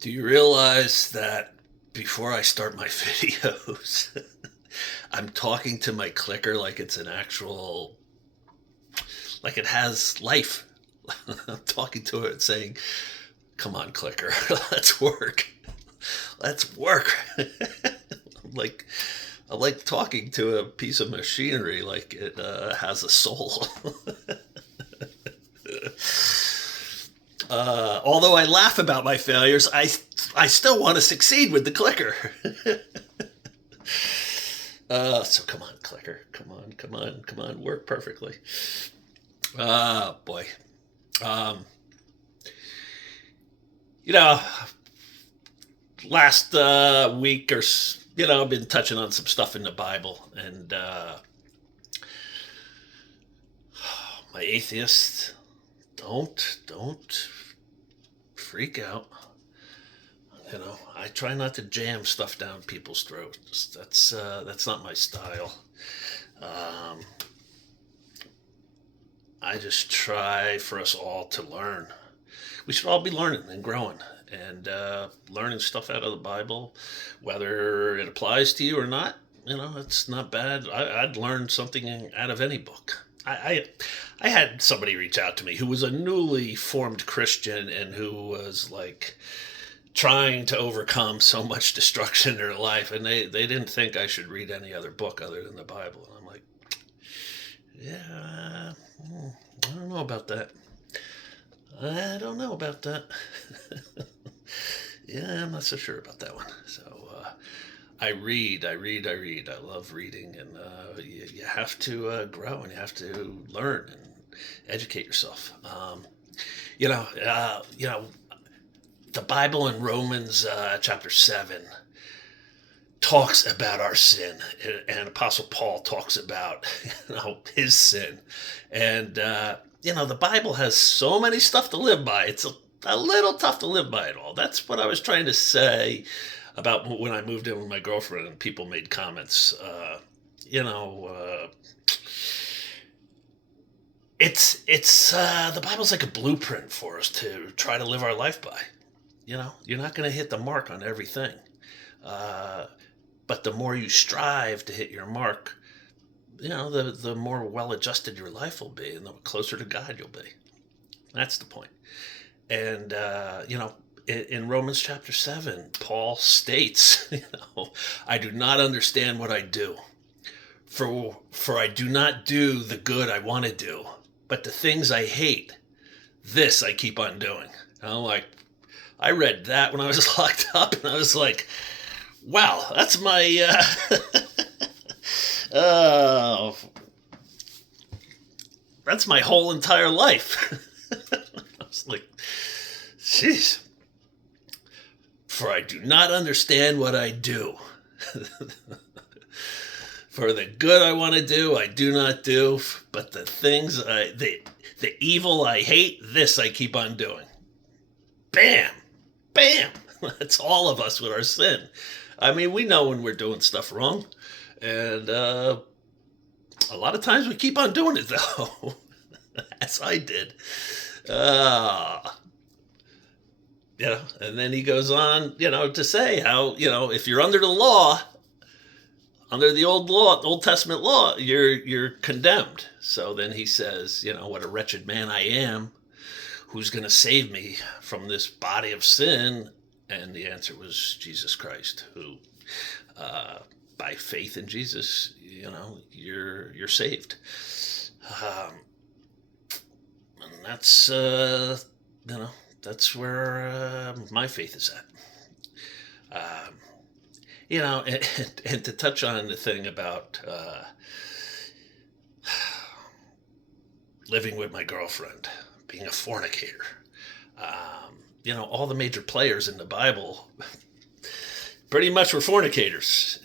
Do you realize that before I start my videos, I'm talking to my clicker like it's an actual, like it has life. I'm talking to it saying, come on, clicker, let's work. Let's work. like, I like talking to a piece of machinery like it has a soul. Although I laugh about my failures, I still want to succeed with the clicker. So come on, clicker. Come on, come on, come on. Work perfectly. Boy. Um, you know, last week I've been touching on some stuff in the Bible, and my atheists don't freak out. I try not to jam stuff down people's throats. That's not my style. Um, I just try for us all to learn. We should all be learning and growing and learning stuff out of the Bible, whether it applies to you or not. It's not bad. I'd learn something out of any book. I had somebody reach out to me who was a newly formed Christian and who was like trying to overcome so much destruction in their life, and they didn't think I should read any other book other than the Bible. And I'm like, yeah, I don't know about that. I don't know about that. Yeah, I'm not so sure about that one. So I read. I love reading, and you have to grow and you have to learn and educate yourself. You know, uh, you know, the Bible in Romans chapter 7 talks about our sin, and Apostle Paul talks about his sin, and the Bible has so many stuff to live by. It's a little tough to live by it all. That's what I was trying to say about when I moved in with my girlfriend, and people made comments. You know, it's the Bible's like a blueprint for us to try to live our life by. You're not going to hit the mark on everything. Uh, but the more you strive to hit your mark, the more well adjusted your life will be and the closer to God you'll be. That's the point. And, in Romans chapter 7, Paul states, I do not understand what I do. For I do not do the good I want to do, but the things I hate, this I keep on doing. And I'm like, I read that when I was locked up, and I was like, wow, that's my uh, that's my whole entire life. I was like, jeez. For I do not understand what I do. For the good I want to do, I do not do. But the evil I hate, this I keep on doing. Bam, bam. That's all of us with our sin. I mean, we know when we're doing stuff wrong, and a lot of times we keep on doing it though, as I did. Uh, and then he goes on, to say how, if you're under the law, under the Old Testament law, you're condemned. So then he says, what a wretched man I am. Who's going to save me from this body of sin? And the answer was Jesus Christ, who, by faith in Jesus, you're saved. Um, and that's where my faith is at. And to touch on the thing about living with my girlfriend, being a fornicator. All the major players in the Bible pretty much were fornicators.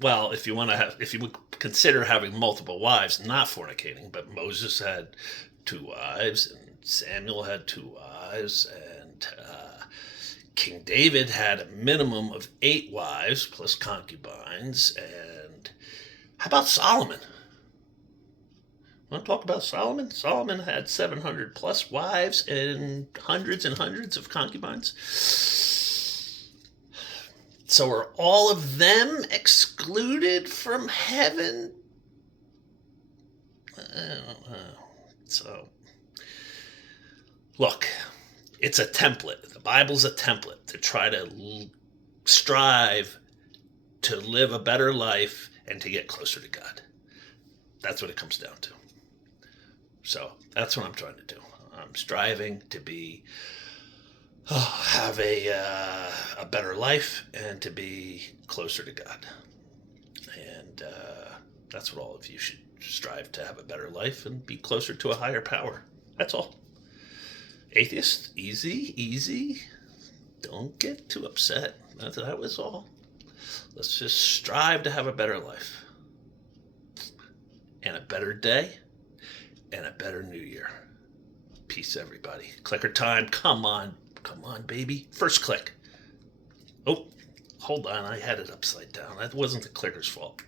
Well, if you would consider having multiple wives, not fornicating, but Moses had 2 wives, and Samuel had 2 wives, and King David had a minimum of 8 wives plus concubines. And how about Solomon? Want to talk about Solomon? Solomon had 700 plus wives and hundreds of concubines. So are all of them excluded from heaven? So, look, it's a template. The Bible's a template to try to strive to live a better life and to get closer to God. That's what it comes down to. So that's what I'm trying to do. I'm striving to have a better life and to be closer to God. And that's what all of you should strive to, have a better life and be closer to a higher power. That's all. Atheists, easy. Don't get too upset. That was all. Let's just strive to have a better life and a better day and a better new year. Peace, everybody. Clicker time. Come on, baby. First click. Oh, hold on. I had it upside down. That wasn't the clicker's fault.